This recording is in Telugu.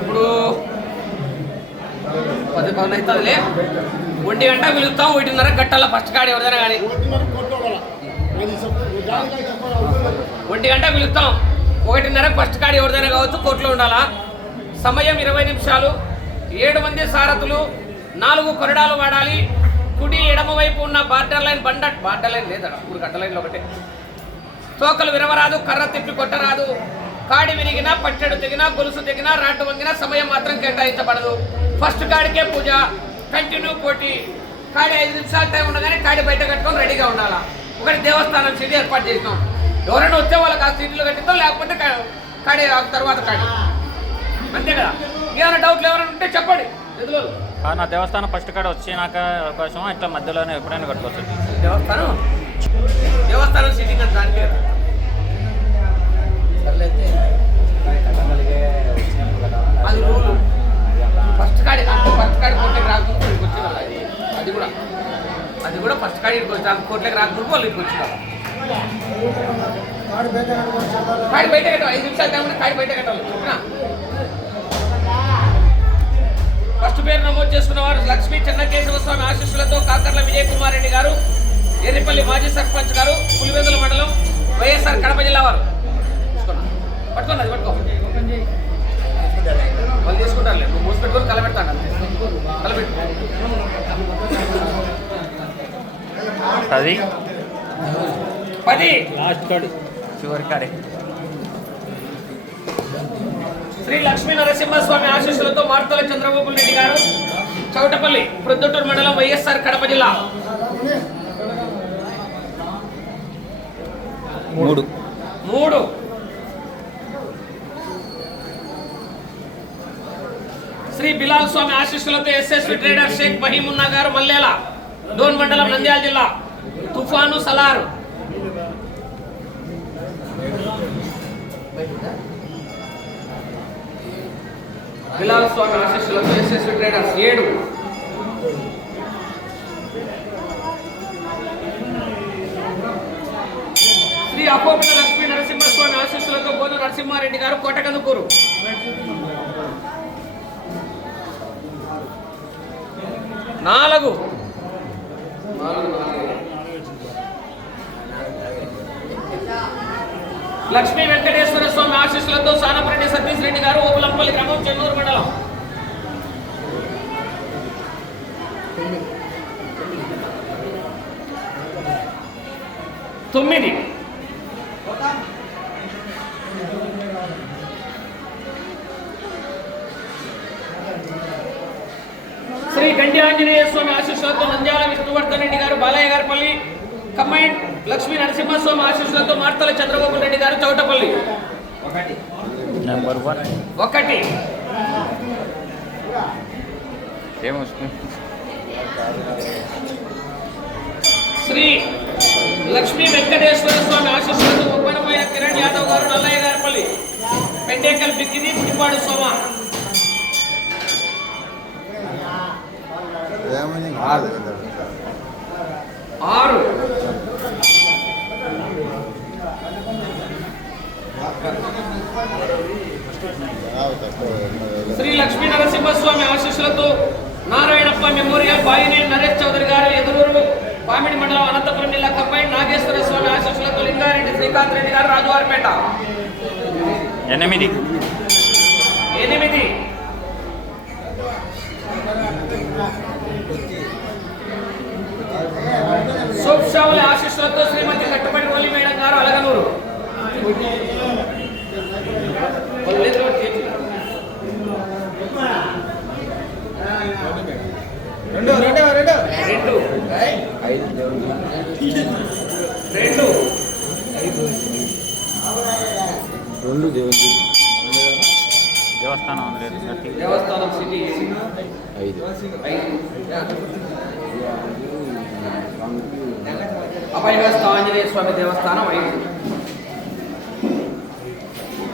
ఇప్పుడు 10 అవుతుందిలే. 1 గంట పిలుస్తాం. 1:30 గట్టాల ఫస్ట్ కాడ ఎవరిదైనా కానీ 1 గంట పిలుస్తాం. 1:30 ఫస్ట్ కాడ ఎవరిదైనా కావచ్చు, కోర్టులో ఉండాలా. సమయం 20 నిమిషాలు. 7 మంది సారథులు, 4 కొరడాలు వాడాలి. కుడి ఎడమ వైపు ఉన్న బార్డర్ లైన్ బార్డర్ లైన్ లేదా ఊరు గడ్డ లైన్లో ఒకటే. తోకలు విరవరాదు, కర్ర తిప్పి కొట్టరాదు. కాడి విరిగినా, పట్టెడు తెగినా, గొలుసు తెగినా, రాటు వంగినా సమయం మాత్రం కేటాయించబడదు. ఫస్ట్ కాడికే పూజ, కంటిన్యూ పోటీ. కాడి 5 నిమిషాలు టైం ఉండగానే కాడి బయట కట్టుకొని రెడీగా ఉండాలా. ఒకటి దేవస్థానం సీట్ ఏర్పాటు చేసినాం. ఎవరైనా వచ్చే వాళ్ళకి ఆ సీట్లు కట్టిస్తాం, లేకపోతే కాడి తర్వాత కాడి, అంతే కదా. ఏమైనా డౌట్లు ఎవరైనా ఉంటే చెప్పండి. నా దేవస్థానం ఫస్ట్ కాడ వచ్చినాక అవకాశం ఇట్లా మధ్యలోనే ఎప్పుడైనా కట్టుకోవచ్చు. దేవస్థానం సీటింగ్ అంటే దానికి అది రూలు. ఫస్ట్ కాడి కోట్లకి రాకుండా ఇక్కడికి వచ్చే వాళ్ళ అది కూడా ఫస్ట్ కాడి ఇక్కడికి వచ్చి కోట్లకి రాకుండా వాళ్ళు ఇక్కడికి వచ్చిన కాడి బయట కట్టాలి. 5 నిమిషాలు టైం కాడి బయట కట్టాలి. ఫస్ట్ పేరు నమోదు చేసుకున్న వారు లక్ష్మీ చెన్నకేశవ స్వామి ఆశీస్సులతో కాకర్ల విజయ్ కుమార్ రెడ్డి గారు, ఎర్రిపల్లి మాజీ సర్పంచ్ గారు, పులివెందుల మండలం, వైఎస్ఆర్ కడప జిల్లా వారు. పట్టుకోండి, అది పట్టుకో. వాళ్ళు తీసుకుంటారులే, నువ్వు మూసి పెట్టుకొని కలబెడతాను అంతే. కలబెట్టు 10 లాస్ట్ కాడి చివరి కాడే. శ్రీ లక్ష్మీ నరసింహస్వామి ఆశీస్సులతో మార్తల చంద్రబాబు రెడ్డి గారు, చౌటపల్లి, ప్రొద్దుటూరు మండలం, వైఎస్ఆర్ కడప జిల్లా. 3 శ్రీ బిలాల్ స్వామి ఆశీస్సులతో ఎస్ఎస్వి ట్రేడర్ షేక్ మహీమున్నా గారు, మల్లేల, డోన్ మండలం, నంద్యాల జిల్లా. తుఫాను సలారు. బిలాల్ స్వామి ఆశీస్సులతో ఎస్ఎస్వి ట్రేడర్స్ 7. శ్రీ అపోపిన లక్ష్మీ నరసింహస్వామి ఆశీస్సులతో బోధ నరసింహారెడ్డి గారు, కోటకందుకూరు. 4 లక్ష్మీ వెంకటేశ్వర స్వామి ఆశీస్సులతో సానపరెడ్డి సతీష్ రెడ్డి గారు, ఓపులంపల్లి గ్రామం, చెన్నూరు మండలం. 9 శ్రీ గండి ఆంజనేయ స్వామి ఆశీస్సులతో నంద్యాల విష్ణువర్ధన్ రెడ్డి గారు, బాలయ్య గారిపల్లి, కంబైన్. లక్ష్మీ నరసింహస్వామి ఆశీస్సులతో మార్తల చంద్రబాబు రెడ్డి గారు, చౌటపల్లి. 1 శ్రీ లక్ష్మీ వెంకటేశ్వర స్వామి ఆశీస్సులతో ఉప్పనపోయిన కిరణ్ యాదవ్ గారు, నల్లయ్య గారిపల్లి, పెండేకల్ బిక్కిది, పుడిపాడు సోమ. 6 శ్రీ లక్ష్మీ నరసింహస్వామి ఆశీస్సులతో నారాయణప్ప మెమోరియల్, బాయినేని నరేష్ చౌదరి గారు, ఎదురూరు, పామిడి మండలం, అనంతపురం జిల్లా. కంబైన్. నాగేశ్వర స్వామి ఆశీస్సులతో లింగారెడ్డి శ్రీకాంత్ రెడ్డి గారు, రాజువారిపేట. 8 సోప్షావుల ఆశీస్సులతో శ్రీమతి కట్టుబడి ఓలి మేడం గారు, అలగనూరు. 2 దేవస్థానం సిటీ 5 అభయహస్త ఆంజనేయ స్వామి దేవస్థానం 5.